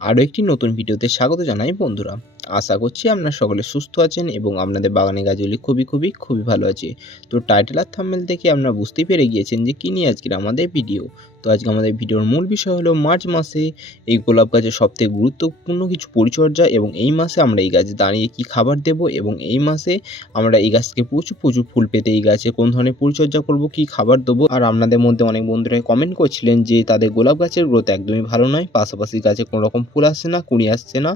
আরও একটি নতুন ভিডিওতে স্বাগত জানাই বন্ধুরা। আশা করছি আপনারা সকলে সুস্থ আছেন এবং আপনাদের বাগানে গাছগুলি খুবই খুবই খুবই ভালো আছে। তো টাইটেল আর থাম্বেল দেখে আপনারা বুঝতেই পেরে গিয়েছেন যে কী নিয়ে আজকের আমাদের ভিডিও। তো আজকে আমাদের ভিডিওর মূল বিষয় হলো মার্চ মাসে এই গোলাপ গাছের সবথেকে গুরুত্বপূর্ণ কিছু পরিচর্যা এবং এই মাসে আমরা এই গাছে দাঁড়িয়ে কী খাবার দেব এবং এই মাসে আমরা এই গাছকে প্রচুর প্রচুর ফুল পেতে এই গাছে কোন ধরনের পরিচর্যা করব, কী খাবার দেবো আর আপনাদের মধ্যে অনেক বন্ধুরা কমেন্ট করছিলেন যে তাদের গোলাপ গাছের গ্রোথ একদমই ভালো নয়, পাশাপাশি গাছে কোনো রকম ফুল আসছে না, কুড়ি আসছে না,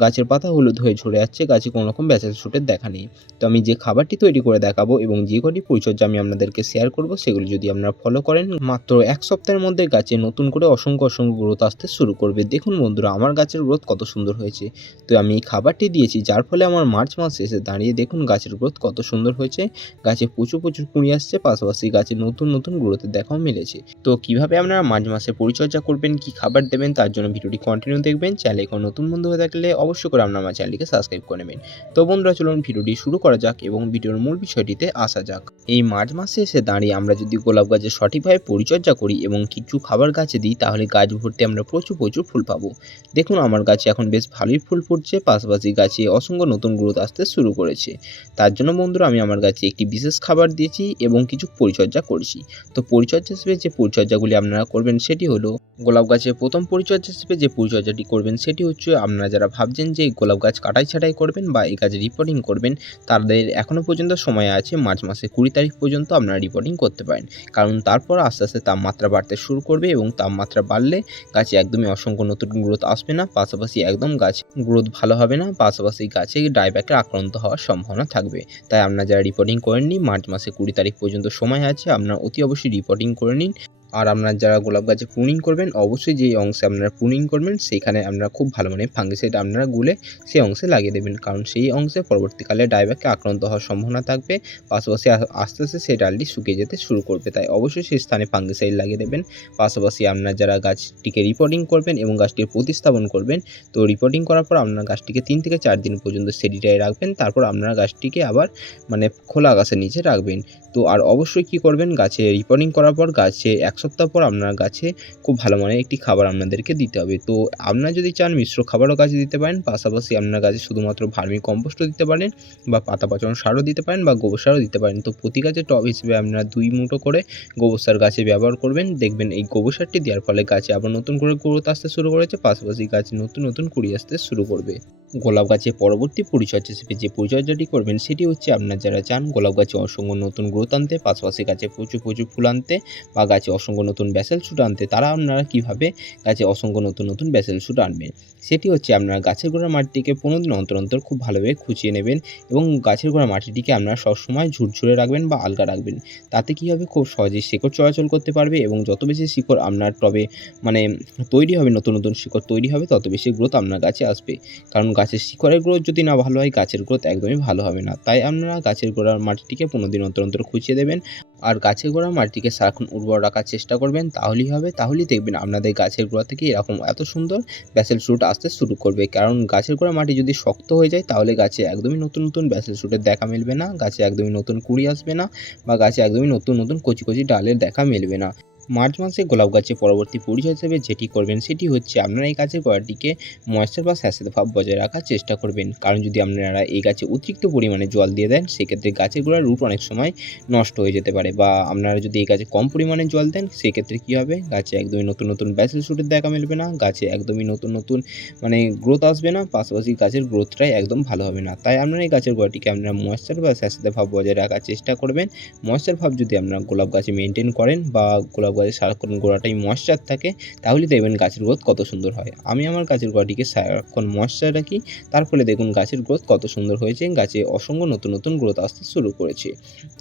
গাছের পাতা হলুদ হয়ে ঝরে যাচ্ছে, গাছে কোনো রকম ব্যাচেল শুটের দেখা নেই। তো আমি যে খাবারটি তৈরি করে দেখাবো এবং যে কটি পরিচর্যা আমি আপনাদেরকে শেয়ার করব, সেগুলি যদি আপনারা ফলো করেন, মাত্র এক সপ্তাহের মধ্যে গাছে নতুন করে অসংখ্য অসংখ্য গ্রোথ আসতে শুরু করবে। দেখুন বন্ধুরা, আমার গাছের গ্রোথ কত সুন্দর হয়েছে। তো আমি এই খাবারটি দিয়েছি, যার ফলে আমার মার্চ মাস এসে দাঁড়িয়ে দেখুন গাছের গ্রোথ কত সুন্দর হয়েছে। গাছে প্রচুর প্রচুর কুঁড়ি আসছে, পাশাপাশি গাছে নতুন নতুন গ্রোথের দেখাও মিলেছে। তো কীভাবে আপনারা মার্চ মাসে পরিচর্যা করবেন, কি খাবার দেবেন, তার জন্য ভিডিওটি কন্টিনিউ দেখবেন। চ্যানেলে কোনো নতুন বন্ধু হয়ে থাকলে অবশ্যই করে আপনার আমার চ্যানেলটিকে সাবস্ক্রাইব করে নেবেন। তো বন্ধুরা, চলুন ভিডিওটি শুরু করা যাক এবং ভিডিওর মূল বিষয়টিতে আসা যাক। এই মার্চ মাসে এসে দাঁড়িয়ে আমরা যদি গোলাপ গাছের সঠিকভাবে পরিচর্যা করি এবং কিছু খাবার গাছে দিই, তাহলে গাছ ভর্তি আমরা প্রচুর প্রচুর ফুল পাবো। দেখুন, আমার গাছে এখন বেশ ভালোই ফুল ফুটছে, পাশাপাশি গাছে অসংখ্য নতুন গ্রোথ আসতে শুরু করেছে। তার জন্য বন্ধুরা, আমি আমার গাছে একটি বিশেষ খাবার দিয়েছি এবং কিছু পরিচর্যা করছি। তো পরিচর্যা হিসেবে যে পরিচর্যাগুলি আপনারা করবেন সেটি হলো, গোলাপ গাছের প্রথম পরিচর্যা হিসেবে যে পরিচর্যাটি করবেন সেটি হচ্ছে, আপনারা যারা ভাবছেন যে গোলাপ গাছ কাটাই ছাটাই করবেন বা এই কাজে রিপোর্টিং করবেন, তাদের এখনও পর্যন্ত সময় আছে, মার্চ মাসে কুড়ি তারিখ পর্যন্ত আপনারা রিপোর্টিং করতে পারেন। কারণ তারপর আস্তে আস্তে তাপমাত্রা বাড়তে শুরু করবে এবং তাপমাত্রা বাড়লে গাছে একদমই অসংখ্য নতুন গ্রোথ আসবে না, পাশাপাশি একদম গাছ গ্রোথ ভালো হবে না, পাশাপাশি গাছে ডাইব্যাকের আক্রান্ত হওয়ার সম্ভাবনা থাকবে। তাই আপনারা যারা রিপোর্টিং করেননি, মার্চ মাসে কুড়ি তারিখ পর্যন্ত সময় আছে, আপনারা অতি অবশ্যই রিপোর্টিং করে নিন। আর আপনার যারা গোলাপ গাছে প্রুনিং করবেন, অবশ্যই যেই অংশে আপনারা প্রুনিং করবেন সেইখানে আপনারা খুব ভালো মানে ফাঙ্গিসাইড আপনারা গুলে সেই অংশে লাগিয়ে দেবেন। কারণ সেই অংশে পরবর্তীকালে ডাইব্যাককে আক্রান্ত হওয়ার সম্ভাবনা থাকবে, পাশাপাশি আস্তে আস্তে সেই ডালটি শুকিয়ে যেতে শুরু করবে। তাই অবশ্যই সেই স্থানে ফাঙ্গিসাইড লাগিয়ে দেবেন। পাশাপাশি আপনার যারা গাছটিকে রিপোর্টিং করবেন এবং গাছটির প্রতিস্থাপন করবেন, তো রিপোর্টিং করার পর আপনার গাছটিকে তিন থেকে চার দিন পর্যন্ত সেডিটায় রাখবেন। তারপর আপনারা গাছটিকে আবার মানে খোলা আকাশের নিচে রাখবেন। তো আর অবশ্যই কি করবেন? গাছে রিপোর্টিং করার পর গাছে এক সপ্তাহ পর আপনার গাছে খুব ভালো মানের একটি খাবার আপনাদেরকে দিতে হবে। তো আপনারা যদি চান মিশ্র খাবারও গাছে দিতে পারেন, পাশাপাশি আপনার গাছে শুধুমাত্র ভার্মি কম্পোস্টও দিতে পারেন বা পাতা পচানো সারও দিতে পারেন বা গোবর সারও দিতে পারেন। তো প্রতি গাছে টব হিসেবে আপনারা দুই মুঠো করে গোবর সার গাছে ব্যবহার করবেন। দেখবেন এই গোবর সারটি দেওয়ার ফলে গাছে আবার নতুন করে গ্রোথ আসতে শুরু করেছে, পাশাপাশি গাছে নতুন নতুন কুড়ি আসতে শুরু করবে। গোলাপ গাছের পরবর্তী পরিচর্যা হিসেবে যে পরিচর্যাটি করবেন, সেটি হচ্ছে আপনার যারা চান গোলাপ গাছে অসংখ্য নতুন গ্রোথ আনতে, পাশাপাশি গাছে প্রচুর প্রচুর ফুল আনতে বা গাছে অসংখ্য নতুন ব্যাসেল শুট আনতে, তারা আপনারা কীভাবে গাছে অসংখ্য নতুন নতুন ব্যাসেল শুট আনবেন? সেটি হচ্ছে আপনারা গাছের গোড়ার মাটিটিকে পনেরো দিন অন্তর অন্তর খুব ভালোভাবে খুঁচিয়ে নেবেন এবং গাছের গোড়ার মাটিটিকে আপনারা সবসময় ঝুরঝুরে রাখবেন বা আলগা রাখবেন। তাতে কী হবে? খুব সহজেই শিকড় চলাচল করতে পারবে এবং যত বেশি শিকড় আপনার টবে মানে তৈরি হবে, নতুন নতুন শিকড় তৈরি হবে, তত বেশি গ্রোথ আপনার গাছে আসবে। কারণ গাছের শিকড়ের গ্রোথ যদি না ভালো হয়, গাছের গ্রোথ একদমই ভালো হবে না। তাই আপনারা গাছের গোড়ার মাটিটিকে পনেরো দিন অন্তর অন্তর খুঁচিয়ে দেবেন আর গাছের গোড়ার মাটিটিকে সারাক্ষণ উর্বর রাখার চেষ্টা করবেন। তাহলেই হবে, তাহলেই দেখবেন আপনাদের গাছের গোড়া থেকে এরকম এত সুন্দর ব্যাসেল শুট আসতে শুরু করবে। কারণ গাছের গোড়া মাটি যদি শক্ত হয়ে যায়, তাহলে গাছে একদমই নতুন নতুন ব্যাসেল শুটের দেখা মিলবে না। গাছে একদমই নতুন কুড়ি আসবে না বা গাছে একদমই নতুন নতুন কচি কচি ডালের দেখা মিলবে না। মার্চ মাসে গোলাপ গাছে পরবর্তী পরিচয় হিসেবে যেটি করবেন সেটি হচ্ছে আপনারা এই গাছের গোড়াটিকে ময়েশ্চার বা স্যাঁতস্যাঁতে ভাব বজায় রাখার চেষ্টা করবেন। কারণ যদি আপনারা এই গাছে অতিরিক্ত পরিমাণে জল দিয়ে দেন, সেক্ষেত্রে গাছের গোড়ার রুট অনেক সময় নষ্ট হয়ে যেতে পারে বা আপনারা যদি এই গাছে কম পরিমাণে জল দেন, সেক্ষেত্রে কী হবে? গাছে একদমই নতুন নতুন ব্যাসেল শুটের দেখা মিলবে না, গাছে একদমই নতুন নতুন মানে গ্রোথ আসবে না, পাশাপাশি গাছের গ্রোথটাই একদম ভালো হবে না। তাই আপনারা এই গাছের গোড়াটিকে আপনারা ময়েশ্চার বা স্যাঁতস্যাঁতে ভাব বজায় রাখার চেষ্টা করবেন। ময়েশ্চার ভাব যদি আপনারা গোলাপ গাছে মেনটেন করেন বা গোলাপ গাছে সারাক্ষণ গোড়াটাই ময়েশ্চার থাকে, তাহলে দেখবেন গাছের গ্রোথ কত সুন্দর হয়। আমি আমার গাছের গোড়াটিকে সারাক্ষণ ময়েশ্চার রাখি, তার ফলে দেখুন গাছের গ্রোথ কত সুন্দর হয়েছে, গাছে অসংখ্য নতুন নতুন গ্রোথ আসতে শুরু করেছে।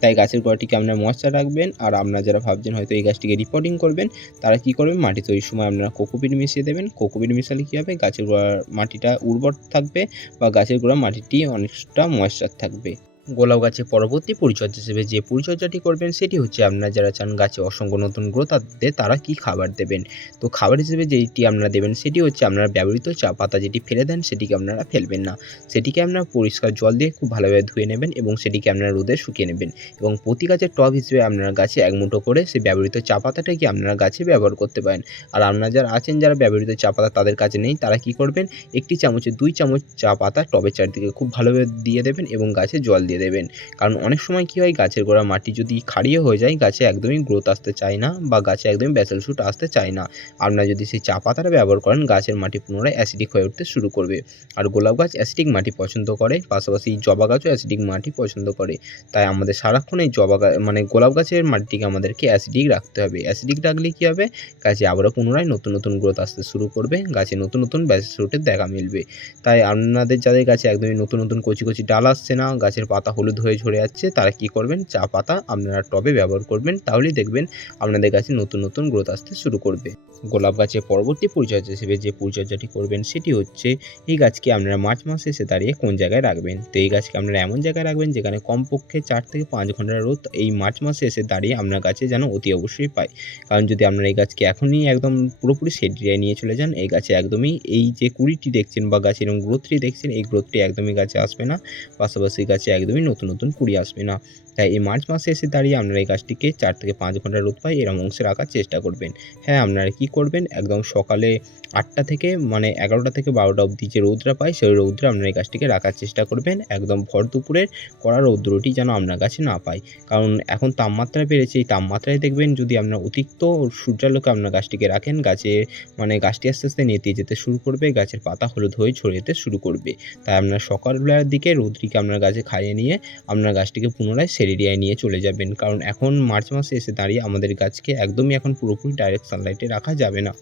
তাই গাছের গোড়াটিকে আপনারা ময়েশ্চার রাখবেন, আর আপনারা যারা ভাবছেন হয়তো এই গাছটিকে রিপোর্টিং করবেন, তারা কি করবেন? মাটি তৈরির সময় আপনারা কোকোপিট মিশিয়ে দেবেন। কোকোপিট মিশালে কী হবে? গাছের গোড়ার মাটিটা উর্বর থাকবে, বা গাছের গোড়া মাটিটি অনেকটা ময়েশ্চার থাকবে। গোলাপ গাছে পরবর্তী পরিচর্যা হিসেবে যে পরিচর্যাটি করবেন, সেটি হচ্ছে আপনারা যারা চান গাছে অসংখ্য নতুন গ্রোথ তারা কি খাবার দেবেন? তো খাবার হিসেবে যেটি আপনারা দেবেন, সেটি হচ্ছে আপনারা ব্যবহৃত চা পাতা যেটি ফেলে দেন, সেটিকে আপনারা ফেলবেন না। সেটিকে আপনারা পরিষ্কার জল দিয়ে খুব ভালোভাবে ধুয়ে নেবেন এবং সেটিকে আপনারা রোদে শুকিয়ে নেবেন। এবং প্রতি গাছের টব হিসেবে আপনারা গাছে এক মুঠো করে সেই ব্যবহৃত চা পাতাটাকে আপনারা গাছে ব্যবহার করতে পারেন। আর আপনারা যারা আছেন, যারা ব্যবহৃত চা পাতা তাদের কাছে নেই, তারা কি করবেন, একটি চামচে, দুই চামচ চা পাতা টবের চারদিকে খুব ভালোভাবে দিয়ে দেবেন এবং গাছে জল দিয়ে দেবেন। কারণ অনেক সময় কী হয়, গাছের গোড়া মাটি যদি ক্ষারীয় হয়ে যায়, গাছে একদমই গ্রোথ আসতে চায় না বা গাছে একদমই ব্যাসেল শুট আসতে চায় না। আপনারা যদি সেই চা পাতাটা ব্যবহার করেন, গাছের মাটি পুনরায় অ্যাসিডিক হয়ে উঠতে শুরু করবে। আর গোলাপ গাছ অ্যাসিডিক মাটি পছন্দ করে, পাশাপাশি জবা গাছও অ্যাসিডিক মাটি পছন্দ করে। তাই আমাদের সারাক্ষণ এই জবা মানে গোলাপ গাছের মাটিটিকে আমাদেরকে অ্যাসিডিক রাখতে হবে। অ্যাসিডিক রাখলে কী হবে? গাছে আবারও পুনরায় নতুন নতুন গ্রোথ আসতে শুরু করবে। গাছে নতুন নতুন ব্যাসেল শুটের দেখা মিলবে। তাই আপনাদের যাদের গাছে একদমই নতুন নতুন কচি কচি ডাল আসছে না, গাছের পাতা হলুদ হয়ে ঝরে যাচ্ছে, তারা কি করবেন? চা পাতা আপনারা টবে ব্যবহার করবেন, তাহলেই দেখবেন আপনাদের গাছে নতুন নতুন গ্রোথ আসতে শুরু করবে। গোলাপ গাছের পরবর্তী পরিচর্যা হিসেবে যে পরিচর্যাটি করবেন, সেটি হচ্ছে এই গাছকে আপনারা মার্চ মাসে এসে দাঁড়িয়ে কোন জায়গায় রাখবেন? তো এই গাছকে আপনারা এমন জায়গায় রাখবেন যেখানে কমপক্ষে চার থেকে পাঁচ ঘণ্টার রোদ এই মার্চ মাসে এসে দাঁড়িয়ে আপনার গাছে যেন অতি অবশ্যই পায়। কারণ যদি আপনারা এই গাছকে এখনই একদম পুরোপুরি সেডিয়ায় নিয়ে চলে যান, এই গাছে একদমই এই যে কুড়িটি দেখছেন বা গাছের গ্রোথটি দেখছেন, এই গ্রোথটি একদমই গাছে আসবে না। পাশাপাশি গাছে একদমই নতুন নতুন কুড়ি আসবে না। তাই এই মার্চ মাসে এসে দাঁড়িয়ে আপনারা এই গাছটিকে চার থেকে পাঁচ ঘণ্টা রোদ পায় এরকম অংশে রাখার চেষ্টা করবেন। হ্যাঁ আপনারা কী করবেন? একদম সকালে আটটা থেকে মানে এগারোটা থেকে বারোটা অবধি যে রৌদ্রা পায়, সেই রৌদ্রে আপনারা এই গাছটিকে রাখার চেষ্টা করবেন। একদম ভর দুপুরের কড়া রৌদ্রটি যেন আপনার গাছে না পায়। কারণ এখন তাপমাত্রা বেড়েছে, এই তাপমাত্রায় দেখবেন যদি আপনার অতিরিক্ত সূর্যালোকে আপনার গাছটিকে রাখেন, গাছে মানে গাছটি আস্তে আস্তে নেতিয়ে যেতে শুরু করবে, গাছের পাতা হলুদ হয়ে যেতে শুরু করবে। তাই আপনার সকালবেলার দিকে রৌদ্রিকে আপনার গাছে খাইয়ে নিয়ে আপনার গাছটিকে পুনরায় সেরিডিয়ায় নিয়ে চলে যাবেন। কারণ এখন মার্চ মাসে এসে দাঁড়িয়ে আমাদের গাছকে একদমই এখন পুরোপুরি ডাইরেক্ট সানলাইটে রাখা যাবে না।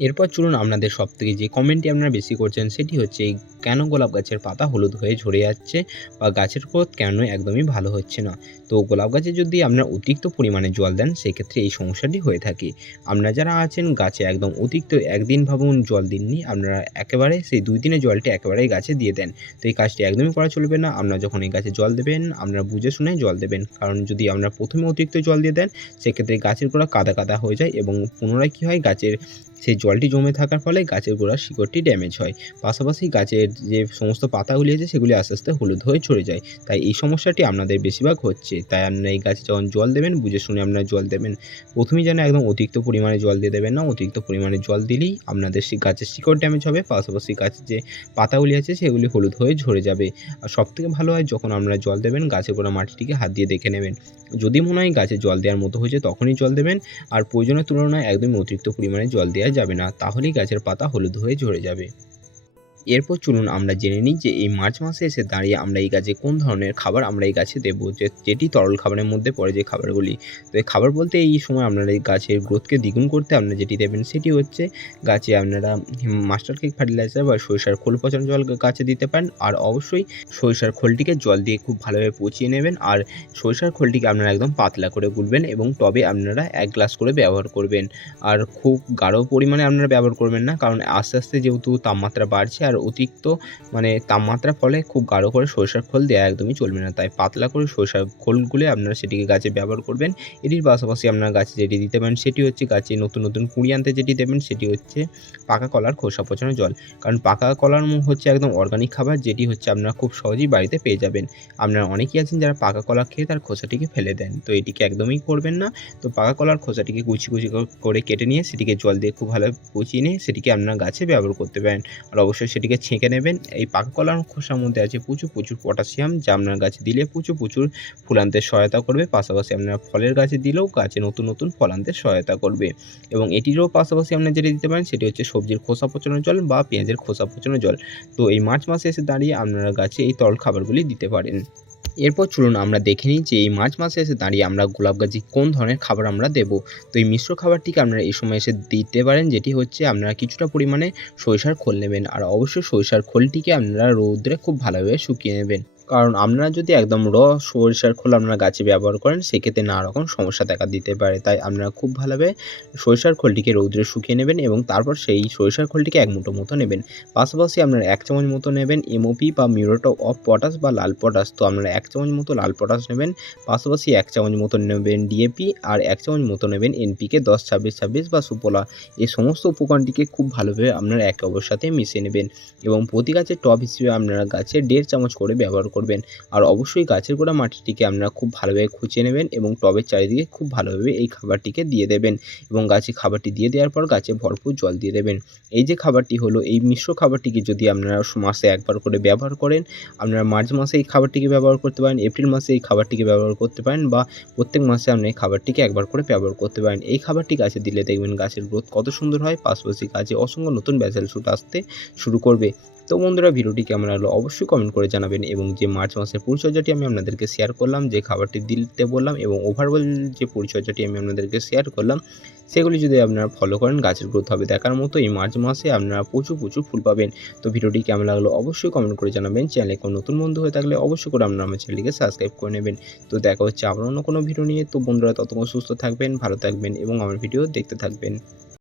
এরপর চলুন আপনাদের সব থেকে যে কমেন্টটি আপনারা বেশি করছেন, সেটি হচ্ছে কেন গোলাপ গাছের পাতা হলুদ হয়ে ঝরে যাচ্ছে বা গাছের গ্রোথ কেন একদমই ভালো হচ্ছে না? তো গোলাপ গাছে যদি আপনারা অতিরিক্ত পরিমাণে জল দেন, সেক্ষেত্রে এই সমস্যাটি হয়ে থাকে। আপনারা যারা আছেন, গাছে একদম অতিরিক্ত একদিন ভাবুন জল দিননি, আপনারা একেবারে সেই দুই দিনের জলটি একেবারেই গাছে দিয়ে দেন। তো এই কাজটি একদমই করা চলবে না। আপনারা যখন এই গাছে জল দেবেন, আপনারা বুঝে শুনে জল দেবেন। কারণ যদি আপনারা প্রথমে অতিরিক্ত জল দিয়ে দেন, সেক্ষেত্রে গাছের গোড়া কাদা কাদা হয়ে যায় এবং পুনরায় কী হয়? গাছের সেই জলটি জমে থাকার ফলে গাছের গোড়ার শিকড়টি ড্যামেজ হয়। পাশাপাশি গাছের যে সমস্ত পাতাগুলি আছে, সেগুলি আস্তে আস্তে হলুদ হয়ে ঝরে যায়। তাই এই সমস্যাটি আপনাদের বেশিরভাগ হচ্ছে। তাই আপনারা এই গাছে যখন জল দেবেন, বুঝে শুনে আপনারা জল দেবেন। প্রথমেই যেন একদম অতিরিক্ত পরিমাণে জল দিয়ে দেবেন না। অতিরিক্ত পরিমাণে জল দিলেই আপনাদের সেই গাছের শিকড় ড্যামেজ হবে। পাশাপাশি গাছের যে পাতাগুলি আছে, সেগুলি হলুদ হয়ে ঝরে যাবে। আর সবথেকে ভালো হয়, যখন আপনারা জল দেবেন, গাছের গোড়া মাটিটিকে হাত দিয়ে দেখে নেবেন। যদি মনে হয় গাছে জল দেওয়ার মতো হয়েছে, তখনই জল দেবেন। আর প্রয়োজনের তুলনায় একদমই অতিরিক্ত পরিমাণে জল দেওয়া যাবে না তাহলেই গাছের পাতা হলুদ হয়ে ঝরে যাবে। এরপর চলুন আমরা জেনে নিই যে এই মার্চ মাসে এসে দাঁড়িয়ে আমরা এই গাছে কোন ধরনের খাবার আমরা এই গাছে দেবো? যে যেটি তরল খাবারের মধ্যে পড়ে যে খাবারগুলি। তো এই খাবার বলতে এই সময় আপনারা এই গাছের গ্রোথকে দ্বিগুণ করতে আপনারা যেটি দেবেন সেটি হচ্ছে গাছে আপনারা মাস্টার কেক ফার্টিলাইজার বা সরিষার খোল পচানো জল গাছে দিতে পারেন। আর অবশ্যই সরিষার খোলটিকে জল দিয়ে খুব ভালোভাবে পচিয়ে নেবেন। আর সরিষার খোলটিকে আপনারা একদম পাতলা করে গুলবেন এবং টবে আপনারা এক গ্লাস করে ব্যবহার করবেন। আর খুব গাঢ় পরিমাণে আপনারা ব্যবহার করবেন না। কারণ আস্তে আস্তে যেহেতু তাপমাত্রা বাড়ছে আর অতিরিক্ত মানে তাপমাত্রার ফলে খুব গাঢ় করে সরিষার খোল দেওয়া একদমই চলবে না। তাই পাতলা করে সরিষার খোল গুলে আপনারা সেটিকে গাছে ব্যবহার করবেন। এটির পাশাপাশি আপনারা গাছে যেটি দিতে পারেন সেটি হচ্ছে গাছে নতুন নতুন কুঁড়ি আনতে যেটি দেবেন সেটি হচ্ছে পাকা কলার খোসা পচানো জল। কারণ পাকা কলার হচ্ছে একদম অর্গানিক খাবার যেটি হচ্ছে আপনারা খুব সহজেই বাড়িতে পেয়ে যাবেন। আপনারা অনেকেই আছেন যারা পাকা কলা খেয়ে তার খোসাটিকে ফেলে দেন। তো এটিকে একদমই করবেন না। তো পাকা কলার খোসাটিকে কুচি কুচি করে কেটে নিয়ে সেটিকে জল দিয়ে খুব ভালো পচিয়ে নিয়ে সেটিকে আপনারা গাছে ব্যবহার করতে পারেন। আর অবশ্যই সেটিকে ছেঁকে নেবেন। এই পাকা কলার খোসার মধ্যে আছে প্রচুর প্রচুর পটাশিয়াম, যা আপনার গাছে দিলে প্রচুর প্রচুর ফুল আনতে সহায়তা করবে। পাশাপাশি আপনার ফলের গাছে দিলেও গাছে নতুন নতুন ফল আনতে সহায়তা করবে। এবং এটিরও পাশাপাশি আপনার যেটা দিতে পারেন, সেটি হচ্ছে সবজির খোসা পচানোর জল বা পেঁয়াজের খোসা পচানোর জল। তো এই মার্চ মাসে এসে দাঁড়িয়ে আপনারা গাছে এই তরল খাবারগুলি দিতে পারেন। এরপর চলুন আমরা দেখে নিই যে এই মার্চ মাসে এসে দাঁড়িয়ে আমরা গোলাপ গাছে কোন ধরনের খাবার আমরা দেব। তো এই মিশ্র খাবারটিকে আপনারা এই সময় এসে দিতে পারেন, যেটি হচ্ছে আপনারা কিছুটা পরিমাণে সরিষার খোল নেবেন। আর অবশ্যই সরিষার খোলটিকে আপনারা রৌদ্রে খুব ভালোভাবে শুকিয়ে নেবেন। কারণ আপনারা যদি একদম র সরিষার খোল আপনারা গাছে ব্যবহার করেন, সেক্ষেত্রে নানা রকম সমস্যা দেখা দিতে পারে। তাই আপনারা খুব ভালোভাবে সরিষার খোলটিকে রৌদ্রে শুকিয়ে নেবেন এবং তারপর সেই সরিষার খোলটিকে এক মুঠো মতো নেবেন। পাশাপাশি আপনারা এক চামচ মতো নেবেন এমওপি বা মিউরেট অফ পটাশ বা লাল পটাশ তো আপনারা এক চামচ মতো লাল পটাশ নেবেন, পাশাপাশি এক চামচ মতো নেবেন ডিএপি আর এক চামচ মতো নেবেন এনপিকে দশ, ছাব্বিশ ছাব্বিশ বা সুপোলা এই সমস্ত উপকরণটিকে খুব ভালোভাবে আপনারা একে অপরের সাথে মিশিয়ে নেবেন এবং প্রতি গাছের টব হিসেবে আপনারা গাছে দেড় চামচ করে ব্যবহার করবেন। আর অবশ্যই গাছের গোড়া মাটিটিকে আপনারা খুব ভালোভাবে খুঁচিয়ে নেবেন এবং টবের চারিদিকে খুব ভালোভাবে এই খাবারটিকে দিয়ে দেবেন এবং গাছে খাবারটি দিয়ে দেওয়ার পর গাছে ভরপুর জল দিয়ে দেবেন। এই যে খাবারটি হলো, এই মিশ্র খাবারটিকে যদি আপনারা মাসে একবার করে ব্যবহার করেন, আপনারা মার্চ মাসে এই খাবারটিকে ব্যবহার করতে পারেন, এপ্রিল মাসে এই খাবারটিকে ব্যবহার করতে পারেন বা প্রত্যেক মাসে আপনি এই খাবারটিকে একবার করে ব্যবহার করতে পারেন। এই খাবারটি গাছে দিলে দেখবেন গাছের গ্রোথ কত সুন্দর হয়, পাশাপাশি গাছে অসংখ্য নতুন ব্যাসেল শুট আসতে শুরু করবে। তো বন্ধুরা ভিডিওটি কেমন লাগল অবশ্যই কমেন্ট করে জানাবেন এবং যে মার্চ মাসের পরিচর্যাটি আমি আপনাদেরকে শেয়ার করলাম, যে খাবারটি দিতে বললাম এবং ওভারঅল যে পরিচর্যাটি আমি আপনাদেরকে শেয়ার করলাম, সেগুলি যদি আপনারা ফলো করেন, গাছের গ্রোথ হবে দেখার মতো। এই মার্চ মাসে আপনারা প্রচুর প্রচুর ফুল পাবেন। তো ভিডিওটি কেমন লাগল অবশ্যই কমেন্ট করে জানাবেন। চ্যানেলে কোনো নতুন বন্ধু হয়ে থাকলে অবশ্যই করে আপনারা আমার চ্যানেলটিকে সাবস্ক্রাইব করে নেবেন। তো দেখা হচ্ছে আবার অন্য কোনো ভিডিও নিয়ে। তো বন্ধুরা ততক্ষণ সুস্থ থাকবেন, ভালো থাকবেন এবং আমার ভিডিও দেখতে থাকবেন।